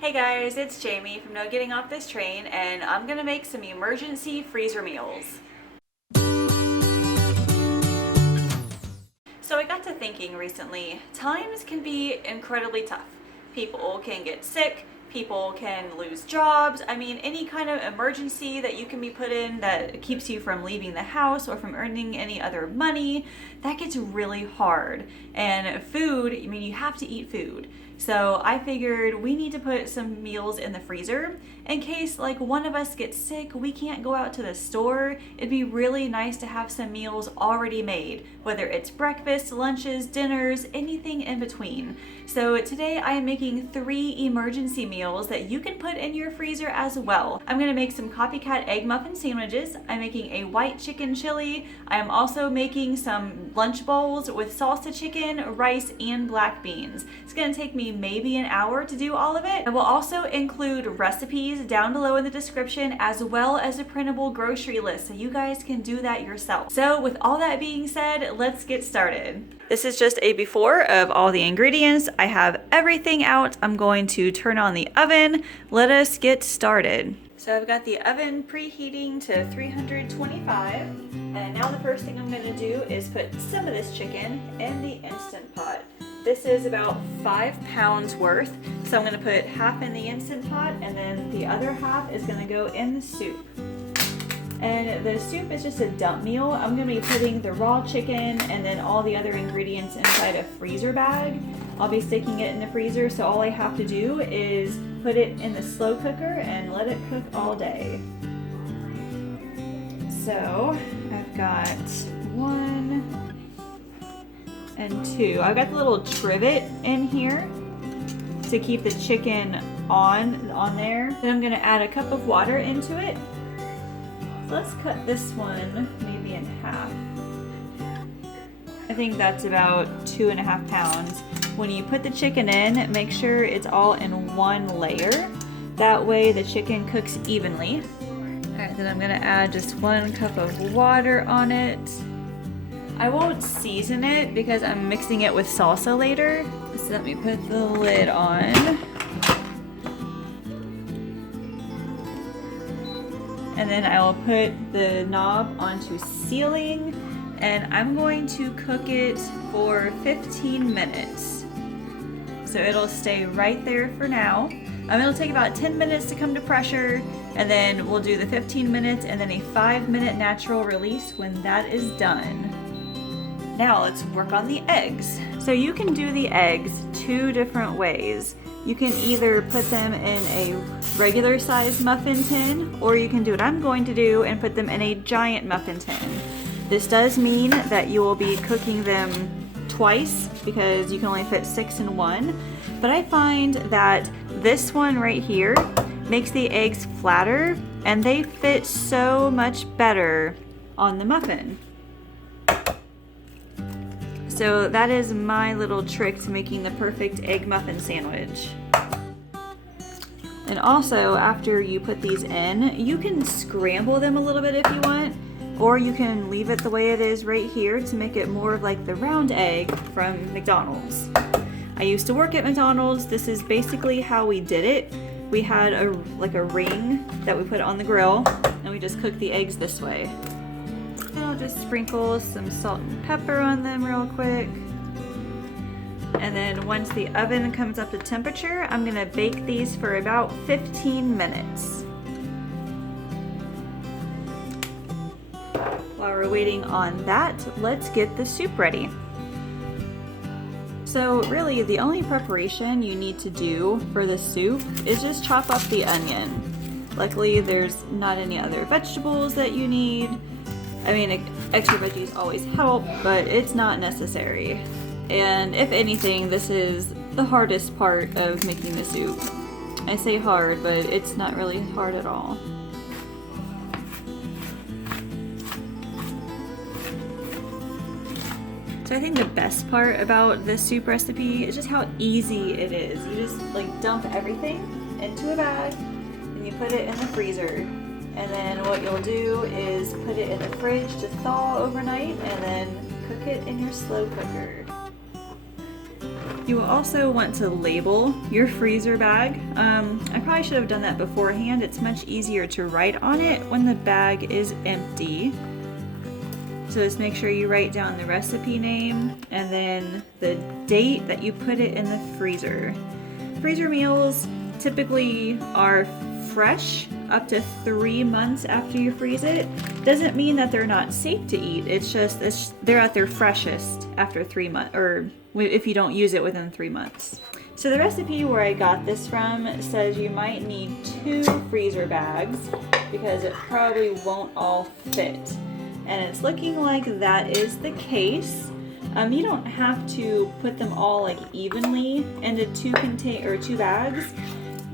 Hey guys, it's Jamie from No Getting Off This Train, and I'm gonna make some emergency freezer meals. So I got to thinking recently, times can be incredibly tough. People can get sick, people can lose jobs. I mean, any kind of emergency that you can be put in that keeps you from leaving the house or from earning any other money, that gets really hard. And food, I mean, you have to eat food. So I figured we need to put some meals in the freezer in case like one of us gets sick, we can't go out to the store. It'd be really nice to have some meals already made, whether it's breakfast, lunches, dinners, anything in between. So today I am making 3 emergency meals that you can put in your freezer as well. I'm gonna make some copycat egg muffin sandwiches. I'm making a white chicken chili. I am also making some lunch bowls with salsa chicken, rice, and black beans. It's gonna take me maybe an hour to do all of it. I will also include recipes down below in the description as well as a printable grocery list so you guys can do that yourself. So with all that being said, let's get started. This is just a before of all the ingredients. I have everything out. I'm going to turn on the oven. Let us get started. So I've got the oven preheating to 325. And now the first thing I'm gonna do is put some of this chicken in the Instant Pot. This is about 5 pounds worth. So I'm gonna put half in the Instant Pot and then the other half is gonna go in the soup. And the soup is just a dump meal. I'm gonna be putting the raw chicken and then all the other ingredients inside a freezer bag. I'll be sticking it in the freezer, so all I have to do is put it in the slow cooker and let it cook all day. So I've got 1 and 2. I've got the little trivet in here to keep the chicken on there. Then I'm gonna add a cup of water into it. Let's cut this one maybe in half. I think that's about 2.5 pounds. When you put the chicken in, make sure it's all in one layer. That way the chicken cooks evenly. Alright, then I'm gonna add just 1 cup of water on it. I won't season it because I'm mixing it with salsa later. So let me put the lid on. And then I will put the knob onto sealing and I'm going to cook it for 15 minutes. So it'll stay right there for now. It'll take about 10 minutes to come to pressure and then we'll do the 15 minutes and then a 5-minute natural release when that is done. Now let's work on the eggs. So you can do the eggs 2 different ways. You can either put them in a regular size muffin tin, or you can do what I'm going to do and put them in a giant muffin tin. This does mean that you will be cooking them twice because you can only fit 6 in one. But I find that this one right here makes the eggs flatter and they fit so much better on the muffin. So that is my little trick to making the perfect egg muffin sandwich. And also, after you put these in, you can scramble them a little bit if you want, or you can leave it the way it is right here to make it more of like the round egg from McDonald's. I used to work at McDonald's. This is basically how we did it. We had a ring that we put on the grill, and we just cooked the eggs this way. I'll just sprinkle some salt and pepper on them real quick. And then once the oven comes up to temperature, I'm gonna bake these for about 15 minutes. While we're waiting on that, let's get the soup ready. So really the only preparation you need to do for the soup is just chop up the onion. Luckily there's not any other vegetables that you need. I mean, extra veggies always help, but it's not necessary. And if anything, this is the hardest part of making the soup. I say hard, but it's not really hard at all. So I think the best part about this soup recipe is just how easy it is. You just like dump everything into a bag and you put it in the freezer. And then what you'll do is put it in the fridge to thaw overnight and then cook it in your slow cooker. You will also want to label your freezer bag. I probably should have done that beforehand. It's much easier to write on it when the bag is empty. So just make sure you write down the recipe name and then the date that you put it in the freezer. Freezer meals typically are fresh up to 3 months after you freeze it. Doesn't mean that they're not safe to eat. It's just they're at their freshest after 3 months, or if you don't use it within 3 months. So the recipe where I got this from says you might need 2 freezer bags because it probably won't all fit. And it's looking like that is the case. You don't have to put them all like evenly into 2 bags.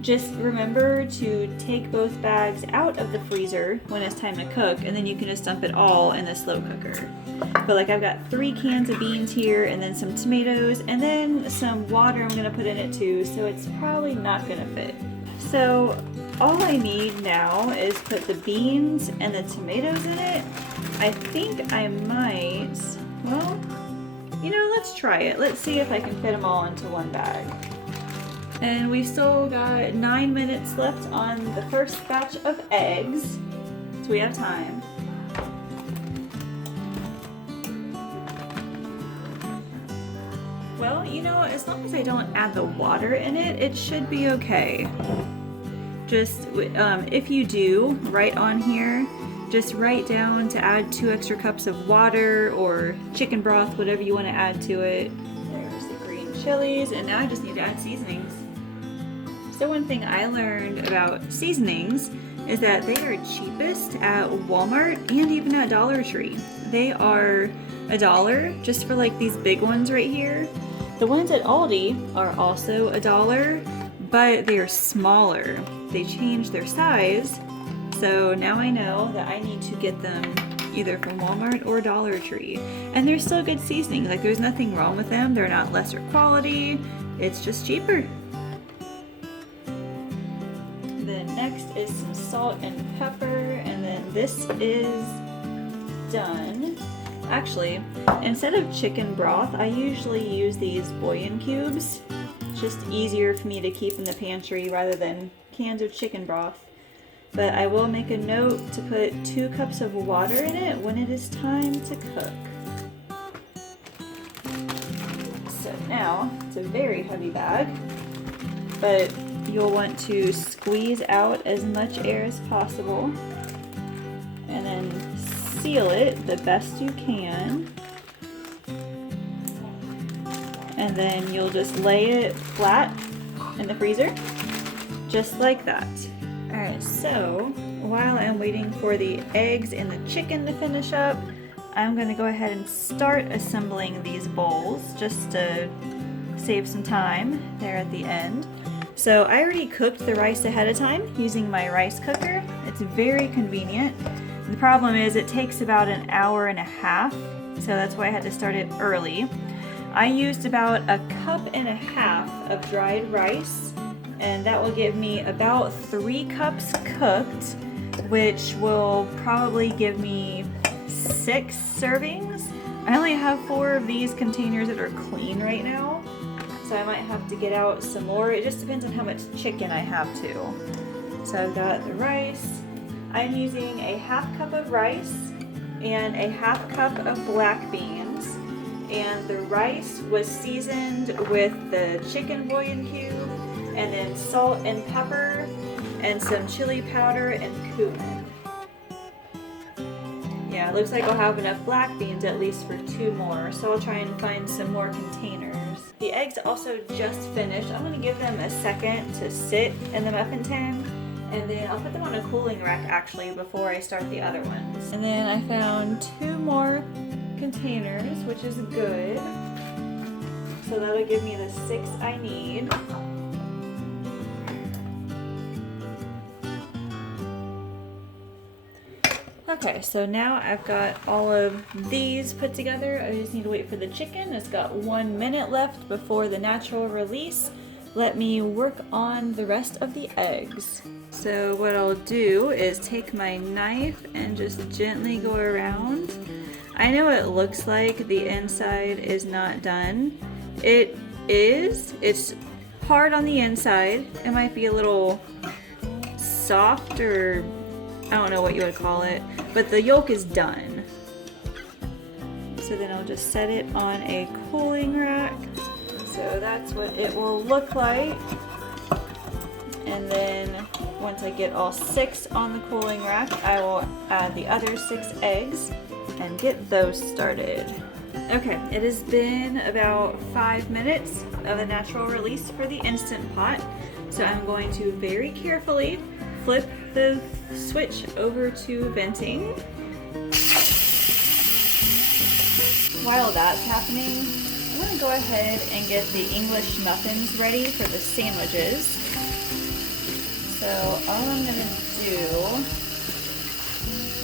Just remember to take both bags out of the freezer when it's time to cook, and then you can just dump it all in the slow cooker. But like I've got 3 cans of beans here, and then some tomatoes, and then some water I'm gonna put in it too, so it's probably not gonna fit. So all I need now is put the beans and the tomatoes in it. I think I might, well, let's try it. Let's see if I can fit them all into one bag. And we've still got 9 minutes left on the first batch of eggs, so we have time. Well, as long as I don't add the water in it, it should be okay. Just, if you do, right on here, just write down to add 2 extra cups of water or chicken broth, whatever you want to add to it. There's the green chilies, and now I just need to add seasonings. So one thing I learned about seasonings is that they are cheapest at Walmart and even at Dollar Tree. They are $1 just for like these big ones right here. The ones at Aldi are also $1, but they're smaller. They changed their size, so now I know that I need to get them either from Walmart or Dollar Tree. And they're still good seasonings. Like there's nothing wrong with them. They're not lesser quality. It's just cheaper. Then next is some salt and pepper, and then this is done. Actually, instead of chicken broth, I usually use these bouillon cubes. It's just easier for me to keep in the pantry rather than cans of chicken broth. But I will make a note to put 2 cups of water in it when it is time to cook. So now, it's a very heavy bag, but you'll want to squeeze out as much air as possible and then seal it the best you can. And then you'll just lay it flat in the freezer, just like that. Alright, so while I'm waiting for the eggs and the chicken to finish up, I'm going to go ahead and start assembling these bowls just to save some time there at the end. So I already cooked the rice ahead of time using my rice cooker. It's very convenient. The problem is it takes about an hour and a half, so that's why I had to start it early. I used about 1.5 cups of dried rice, and that will give me about 3 cups cooked, which will probably give me 6 servings. I only have 4 of these containers that are clean right now, so I might have to get out some more. It just depends on how much chicken I have too. So I've got the rice. I'm using a 1/2 cup of rice and a 1/2 cup of black beans. And the rice was seasoned with the chicken bouillon cube, and then salt and pepper, and some chili powder and cumin. Yeah, it looks like I'll have enough black beans at least for 2 more, so I'll try and find some more containers. The eggs also just finished. I'm going to give them a second to sit in the muffin tin, and then I'll put them on a cooling rack actually before I start the other ones. And then I found 2 more containers, which is good. So that'll give me the 6 I need. Okay, so now I've got all of these put together. I just need to wait for the chicken. It's got 1 minute left before the natural release. Let me work on the rest of the eggs. So what I'll do is take my knife and just gently go around. I know it looks like the inside is not done. It is, it's hard on the inside. It might be a little soft, or I don't know what you would call it, but the yolk is done. So then I'll just set it on a cooling rack. So that's what it will look like. And then once I get all 6 on the cooling rack, I will add the other 6 eggs and get those started. Okay, it has been about 5 minutes of a natural release for the Instant Pot. So I'm going to very carefully flip the switch over to venting. While that's happening, I'm going to go ahead and get the English muffins ready for the sandwiches. So all I'm going to do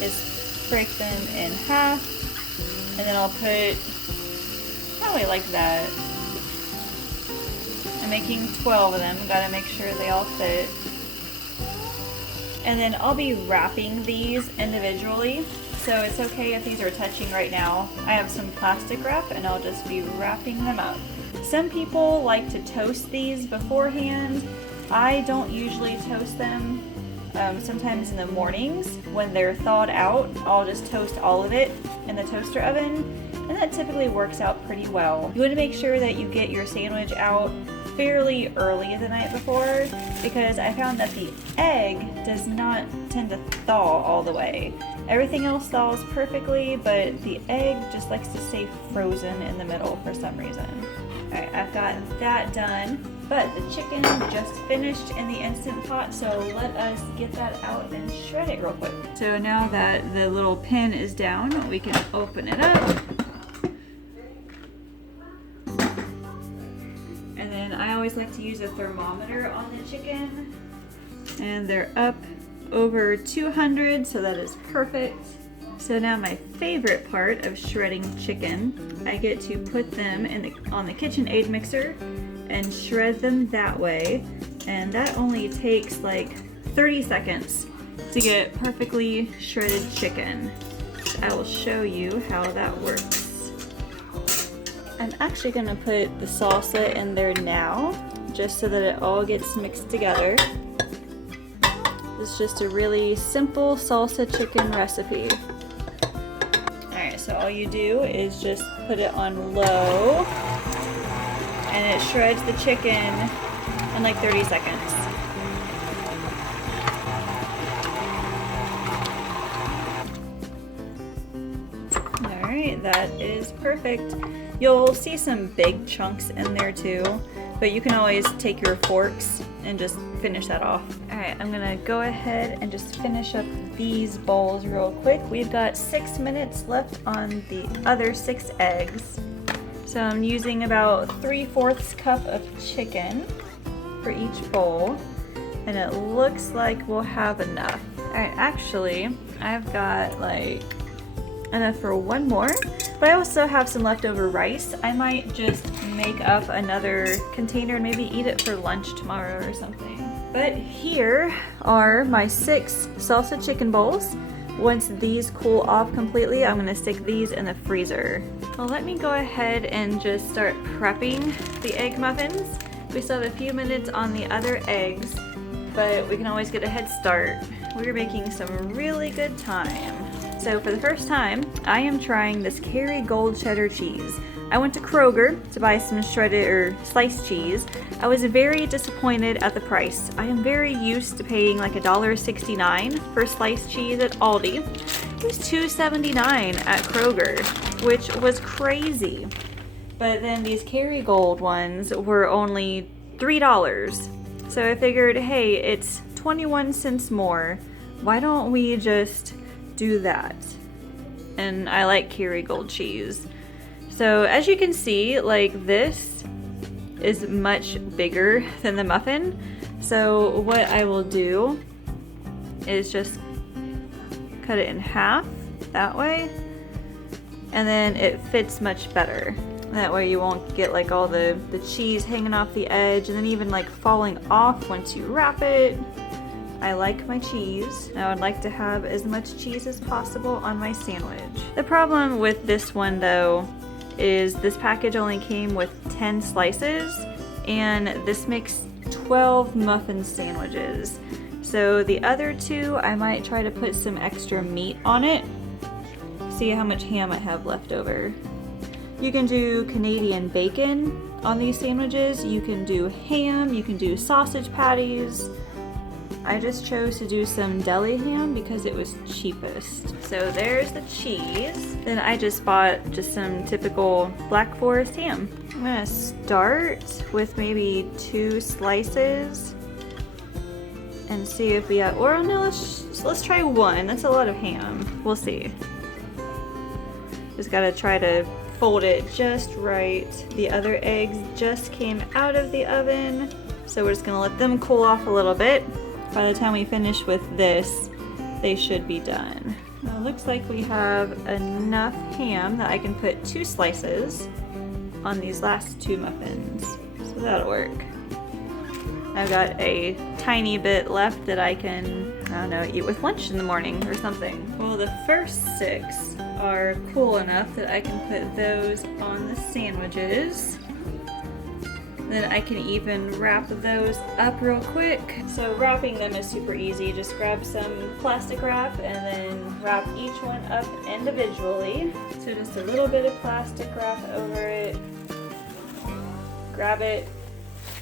is break them in half, and then I'll put probably like that. I'm making 12 of them, gotta make sure they all fit. And then I'll be wrapping these individually, so it's okay if these are touching right now. I have some plastic wrap and I'll just be wrapping them up. Some people like to toast these beforehand. I don't usually toast them. Sometimes in the mornings when they're thawed out, I'll just toast all of it in the toaster oven, and that typically works out pretty well. You want to make sure that you get your sandwich out fairly early the night before, because I found that the egg does not tend to thaw all the way. Everything else thaws perfectly, but the egg just likes to stay frozen in the middle for some reason. Alright, I've got that done, but the chicken just finished in the Instant Pot, so let us get that out and shred it real quick. So now that the little pin is down, we can open it up. And then I always like to use a thermometer on the chicken, and they're up over 200, so that is perfect. So now my favorite part of shredding chicken, I get to put them on the KitchenAid mixer and shred them that way, and that only takes like 30 seconds to get perfectly shredded chicken. So I will show you how that works. I'm actually gonna put the salsa in there now, just so that it all gets mixed together. It's just a really simple salsa chicken recipe. Alright, so all you do is just put it on low, and it shreds the chicken in like 30 seconds. Alright, that is perfect. You'll see some big chunks in there too, but you can always take your forks and just finish that off. Alright, I'm gonna go ahead and just finish up these bowls real quick. We've got 6 minutes left on the other 6 eggs. So I'm using about 3/4 cup of chicken for each bowl, and it looks like we'll have enough. Alright, actually, I've got like enough for one more, but I also have some leftover rice. I might just make up another container and maybe eat it for lunch tomorrow or something. But here are my 6 salsa chicken bowls. Once these cool off completely, I'm gonna stick these in the freezer. Well, let me go ahead and just start prepping the egg muffins. We still have a few minutes on the other eggs, but we can always get a head start. We're making some really good time. So for the first time, I am trying this Kerrygold cheddar cheese. I went to Kroger to buy some shredded or sliced cheese. I was very disappointed at the price. I am very used to paying like $1.69 for sliced cheese at Aldi. It was $2.79 at Kroger, which was crazy. But then these Kerrygold ones were only $3. So I figured, hey, it's 21 cents more. Why don't we just do that? And I like Kerrygold cheese. So as you can see, like this is much bigger than the muffin. So what I will do is just cut it in half that way, and then it fits much better. That way you won't get like all the cheese hanging off the edge and then even like falling off once you wrap it. I like my cheese. I would like to have as much cheese as possible on my sandwich. The problem with this one though is this package only came with 10 slices, and this makes 12 muffin sandwiches. So the other two, I might try to put some extra meat on it. See how much ham I have left over. You can do Canadian bacon on these sandwiches. You can do ham, you can do sausage patties. I just chose to do some deli ham because it was cheapest. So there's the cheese. Then I just bought just some typical Black Forest ham. I'm gonna start with maybe 2 slices and see if we have, or no, let's try 1. That's a lot of ham. We'll see. Just gotta try to fold it just right. The other eggs just came out of the oven, so we're just gonna let them cool off a little bit. By the time we finish with this, they should be done. Now it looks like we have enough ham that I can put 2 slices on these last 2 muffins. So that'll work. I've got a tiny bit left that I can, I don't know, eat with lunch in the morning or something. Well, the first 6 are cool enough that I can put those on the sandwiches. Then I can even wrap those up real quick. So wrapping them is super easy. Just grab some plastic wrap and then wrap each one up individually. So just a little bit of plastic wrap over it. Grab it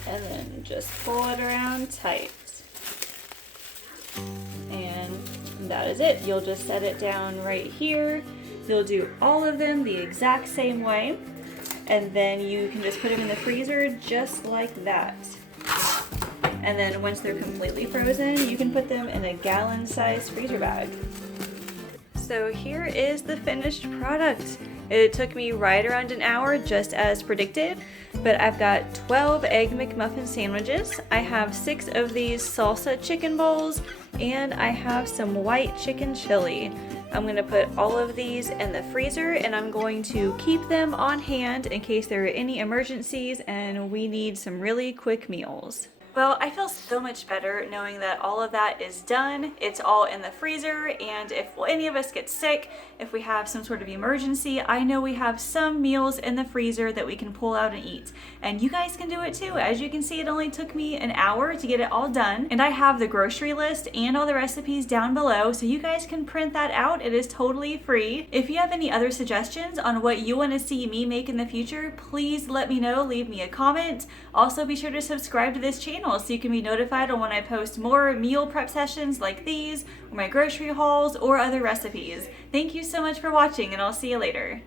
and then just pull it around tight. And that is it. You'll just set it down right here. You'll do all of them the exact same way. And then you can just put them in the freezer just like that. And then once they're completely frozen, you can put them in a gallon-sized freezer bag. So here is the finished product. It took me right around an hour, just as predicted, but I've got 12 Egg McMuffin sandwiches. I have 6 of these salsa chicken bowls, and I have some white chicken chili. I'm gonna put all of these in the freezer, and I'm going to keep them on hand in case there are any emergencies and we need some really quick meals. Well, I feel so much better knowing that all of that is done. It's all in the freezer, and if any of us get sick, if we have some sort of emergency, I know we have some meals in the freezer that we can pull out and eat. And you guys can do it too. As you can see, it only took me an hour to get it all done, and I have the grocery list and all the recipes down below, so you guys can print that out. It is totally free. If you have any other suggestions on what you want to see me make in the future, please let me know. Leave me a comment. Also, be sure to subscribe to this channel so you can be notified on when I post more meal prep sessions like these, or my grocery hauls, or other recipes. Thank you so much for watching, and I'll see you later.